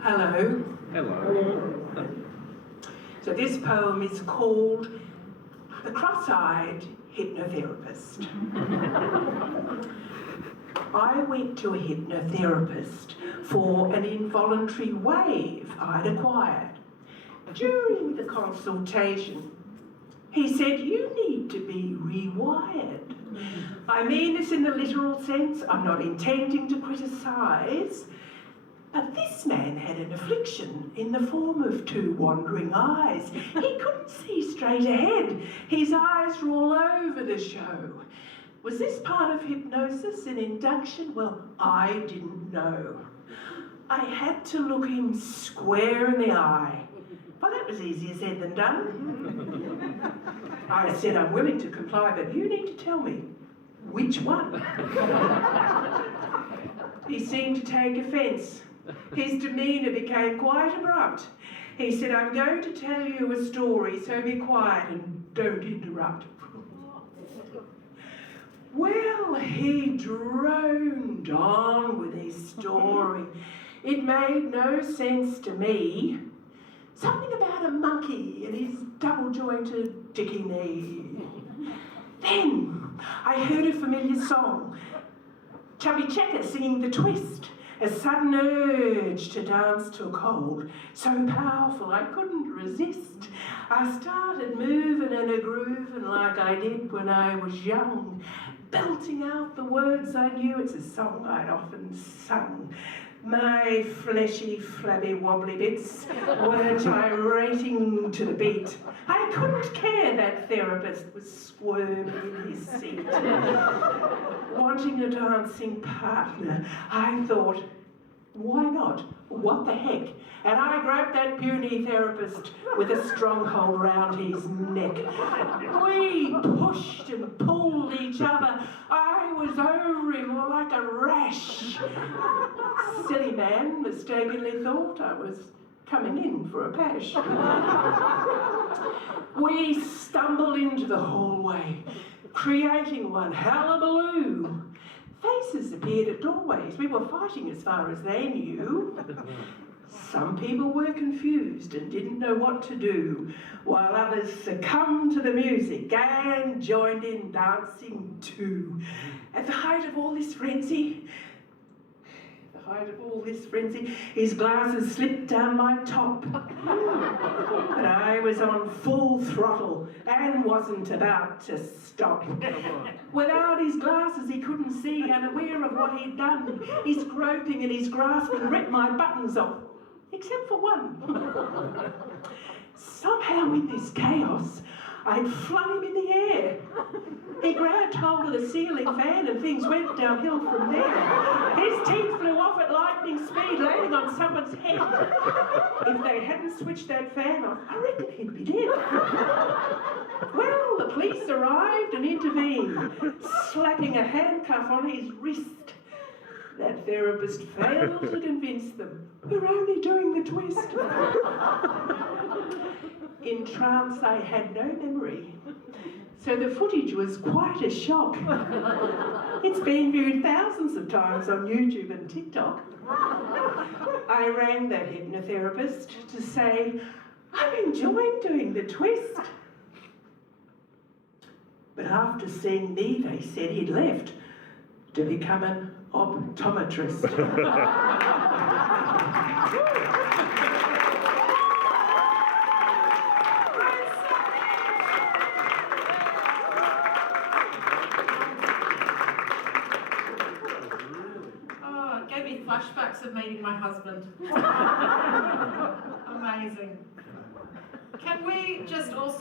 Hello. Hello. So this poem is called The Cross-Eyed Hypnotherapist. I went to a hypnotherapist for an involuntary wave I'd acquired. During the consultation, he said, "You need to be rewired." I mean this in the literal sense. I'm not intending to criticise, but this man had an affliction in the form of two wandering eyes. He couldn't see straight ahead. His eyes were all over the show. Was this part of hypnosis, an induction? Well, I didn't know. I had to look him square in the eye. Well, that was easier said than done. I said, "I'm willing to comply, but you need to tell me which one." He seemed to take offence. His demeanour became quite abrupt. He said, "I'm going to tell you a story, so be quiet and don't interrupt." Well, he droned on with his story. It made no sense to me. Something about a monkey and his double-jointed dicky knee. Then I heard a familiar song. Chubby Checker singing The Twist. A sudden urge to dance took hold, so powerful I couldn't resist. I started moving and a-grooving like I did when I was young, belting out the words I knew. It's a song I'd often sung. My fleshy, flabby, wobbly bits were gyrating to the beat. I couldn't care that therapist was squirming in his seat. Wanting a dancing partner, I thought, why not? What the heck? And I grabbed that puny therapist with a stronghold round his neck. We pushed and pulled each other. I was over him like a rash. Silly man mistakenly thought I was coming in for a pash. We stumbled into the hallway, creating one hullabaloo. Faces appeared at doorways. We were fighting as far as they knew. Some people were confused and didn't know what to do, while others succumbed to the music and joined in dancing too. At the height of all this frenzy, his glasses slipped down my top. But I was on full throttle and wasn't about to stop. Without his glasses, he couldn't see, unaware of what he'd done. His groping and his grasping ripped my buttons off, except for one. Somehow in this chaos, I'd flung him in the air. He grabbed hold of the ceiling fan and things went downhill from there. His teeth flew off at lightning speed, landing on someone's head. If they hadn't switched that fan off, I reckon he'd be dead. Well, the police arrived and intervened, slapping a handcuff on his wrist. That therapist failed to convince them. We're only doing the twist. In trance, I had no memory, so the footage was quite a shock. It's been viewed thousands of times on YouTube and TikTok. I rang that hypnotherapist to say, I'm enjoying doing the twist. But after seeing me, they said he'd left to become an optometrist. Flashbacks of meeting my husband. Amazing. Can we just also